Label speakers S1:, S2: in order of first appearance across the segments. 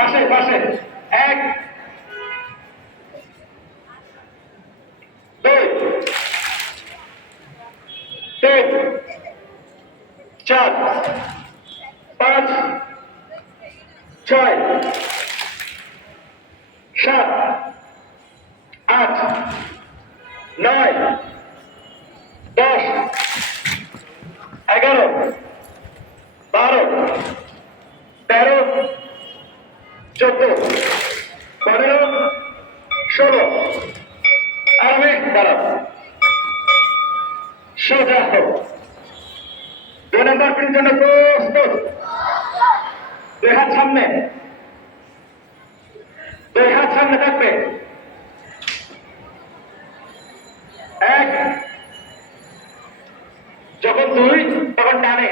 S1: পাশে পাশে এক দুই তিন চার পাঁচ ছয় সাত আট নয় চোদ্দ পনেরো ষোলো আরবেক দ্বারা সোজা হোক দুই নম্বর পিন জন্য প্রস্তুত দুই হাত সামনে দুই হাত সামনে থাকবে এক যখন দুই তখন ডানে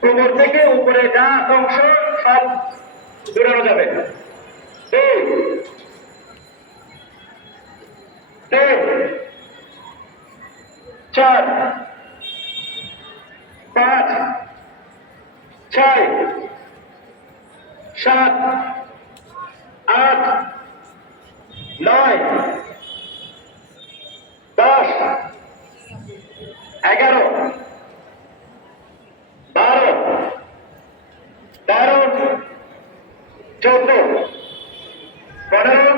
S1: কোমর থেকে উপরে যা অংশ সব বেরোনো যাবে চার পাঁচ ছয় সাত আট নয় দশ এগারো চোদ্দ পনেরো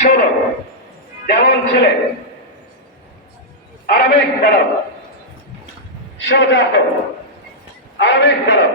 S1: ষোলো যেমন ছেলে আরবিক ভারত সোজা আরবিক ভারত